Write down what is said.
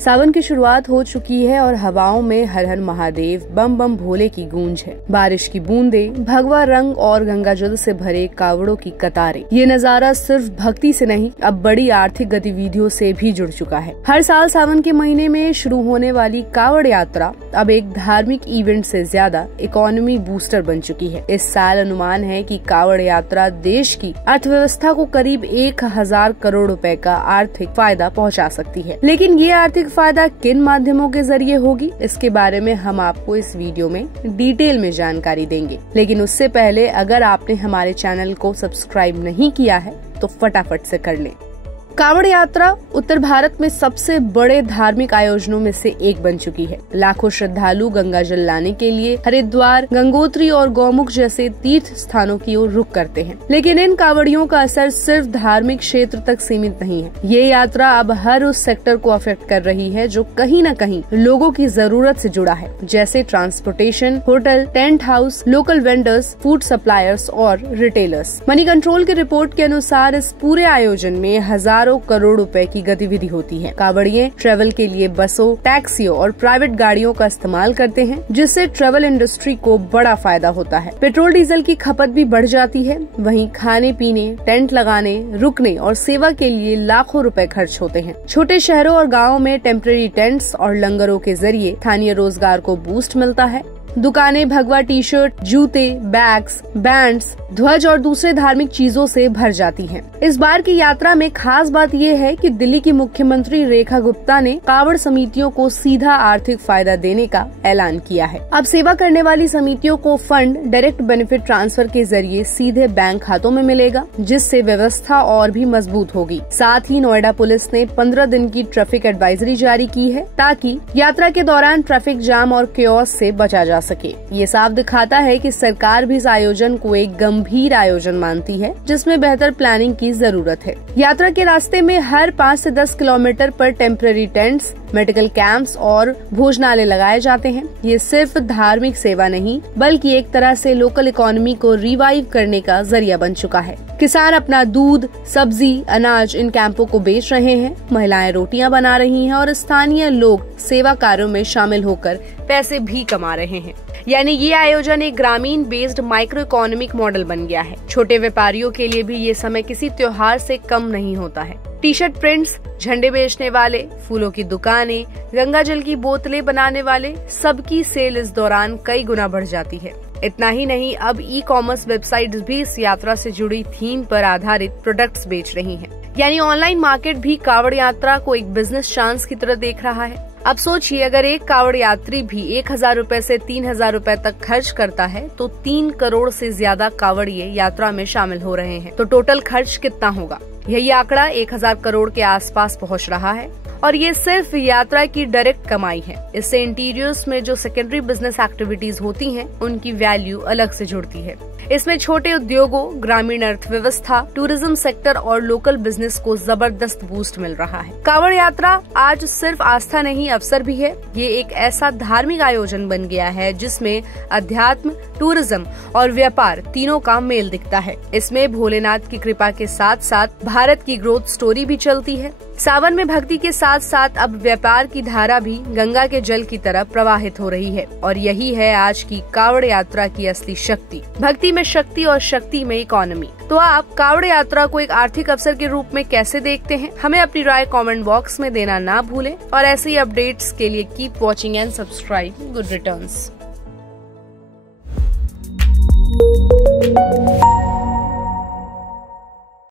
सावन की शुरुआत हो चुकी है और हवाओं में हर हर महादेव बम बम भोले की गूंज है। बारिश की बूंदें, भगवा रंग और गंगाजल से भरे कावड़ों की कतारें। ये नजारा सिर्फ भक्ति से नहीं, अब बड़ी आर्थिक गतिविधियों से भी जुड़ चुका है। हर साल सावन के महीने में शुरू होने वाली कावड़ यात्रा अब एक धार्मिक इवेंट से ज्यादा इकोनॉमी बूस्टर बन चुकी है। इस साल अनुमान है कि कावड़ यात्रा देश की अर्थव्यवस्था को करीब 1000 करोड़ रुपए का आर्थिक फायदा पहुंचा सकती है। लेकिन ये आर्थिक फायदा किन माध्यमों के जरिए होगी, इसके बारे में हम आपको इस वीडियो में डिटेल में जानकारी देंगे। लेकिन उससे पहले अगर आपने हमारे चैनल को सब्सक्राइब नहीं किया है तो फटाफट से कर लें। कावड़ यात्रा उत्तर भारत में सबसे बड़े धार्मिक आयोजनों में से एक बन चुकी है। लाखों श्रद्धालु गंगा जल लाने के लिए हरिद्वार, गंगोत्री और गौमुख जैसे तीर्थ स्थानों की ओर रुख करते हैं। लेकिन इन कावड़ियों का असर सिर्फ धार्मिक क्षेत्र तक सीमित नहीं है। ये यात्रा अब हर उस सेक्टर को अफेक्ट कर रही है जो कहीं न कहीं लोगों की जरूरत से जुड़ा है, जैसे transportation, hotel, tent house, local vendors, food suppliers और रिटेलर्स। मनी कंट्रोल की रिपोर्ट के अनुसार इस पूरे आयोजन में हजारों करोड़ रुपए की गतिविधि होती है। कावड़िये ट्रेवल के लिए बसों, टैक्सियों और प्राइवेट गाड़ियों का इस्तेमाल करते हैं, जिससे ट्रेवल इंडस्ट्री को बड़ा फायदा होता है। पेट्रोल डीजल की खपत भी बढ़ जाती है। वहीं खाने पीने, टेंट लगाने, रुकने और सेवा के लिए लाखों रुपए खर्च होते हैं। छोटे शहरों और गाँवों में टेम्परेरी टेंट्स और लंगरों के जरिए स्थानीय रोजगार को बूस्ट मिलता है। दुकानें भगवा टी शर्ट, जूते, बैग्स, बैंड्स, ध्वज और दूसरे धार्मिक चीजों से भर जाती हैं। इस बार की यात्रा में खास बात ये है कि दिल्ली की मुख्यमंत्री रेखा गुप्ता ने कावड़ समितियों को सीधा आर्थिक फायदा देने का ऐलान किया है। अब सेवा करने वाली समितियों को फंड डायरेक्ट बेनिफिट ट्रांसफर के जरिए सीधे बैंक खातों में मिलेगा, जिससे व्यवस्था और भी मजबूत होगी। साथ ही नोएडा पुलिस ने 15 दिन की ट्रैफिक एडवाइजरी जारी की है, ताकि यात्रा के दौरान ट्रैफिक जाम और केओस से बचा जा सके। ये साफ दिखाता है कि सरकार भी इस आयोजन को एक गंभीर आयोजन मानती है, जिसमें बेहतर प्लानिंग की जरूरत है। यात्रा के रास्ते में हर 5 से 10 किलोमीटर पर टेम्परेरी टेंट्स, मेडिकल कैंप्स और भोजनालय लगाए जाते हैं। ये सिर्फ धार्मिक सेवा नहीं, बल्कि एक तरह से लोकल इकोनॉमी को रिवाइव करने का जरिया बन चुका है। किसान अपना दूध, सब्जी, अनाज इन कैंपों को बेच रहे हैं, महिलाएं रोटियां बना रही हैं और स्थानीय लोग सेवा कार्यों में शामिल होकर पैसे भी कमा रहे हैं। यानी ये आयोजन एक ग्रामीण बेस्ड माइक्रो इकोनॉमिक मॉडल बन गया है। छोटे व्यापारियों के लिए भी ये समय किसी त्योहार से कम नहीं होता है। टी शर्ट प्रिंट्स, झंडे बेचने वाले, फूलों की दुकानें, गंगा जल की बोतलें बनाने वाले, सबकी सेल इस दौरान कई गुना बढ़ जाती है। इतना ही नहीं, अब ई-कॉमर्स वेबसाइट्स भी इस यात्रा से जुड़ी थीम पर आधारित प्रोडक्ट्स बेच रही हैं। यानी ऑनलाइन मार्केट भी कावड़ यात्रा को एक बिजनेस चांस की तरह देख रहा है। अब सोचिए, अगर एक कावड़ यात्री भी 1000 रुपए से 3000 रुपए तक खर्च करता है तो 3 करोड़ से ज्यादा कावड़िये यात्रा में शामिल हो रहे हैं। तो टोटल खर्च कितना होगा? यही आंकड़ा 1000 करोड़ के आसपास पहुंच रहा है। और ये सिर्फ यात्रा की डायरेक्ट कमाई है। इससे इंटीरियर्स में जो सेकेंडरी बिजनेस एक्टिविटीज होती हैं, उनकी वैल्यू अलग से जुड़ती है। इसमें छोटे उद्योगों, ग्रामीण अर्थव्यवस्था, टूरिज्म सेक्टर और लोकल बिजनेस को जबरदस्त बूस्ट मिल रहा है। कावड़ यात्रा आज सिर्फ आस्था नहीं, अवसर भी है। ये एक ऐसा धार्मिक आयोजन बन गया है जिसमें अध्यात्म, टूरिज्म और व्यापार तीनों का मेल दिखता है। इसमें भोलेनाथ की कृपा के साथ साथ भारत की ग्रोथ स्टोरी भी चलती है। सावन में भक्ति के साथ साथ अब व्यापार की धारा भी गंगा के जल की तरह प्रवाहित हो रही है। और यही है आज की कावड़ यात्रा की असली शक्ति। भक्ति में शक्ति और शक्ति में इकोनॉमी। तो आप कावड़ यात्रा को एक आर्थिक अवसर के रूप में कैसे देखते हैं? हमें अपनी राय कमेंट बॉक्स में देना ना भूलें। और ऐसे ही अपडेट्स के लिए keep watching and subscribe. Good returns.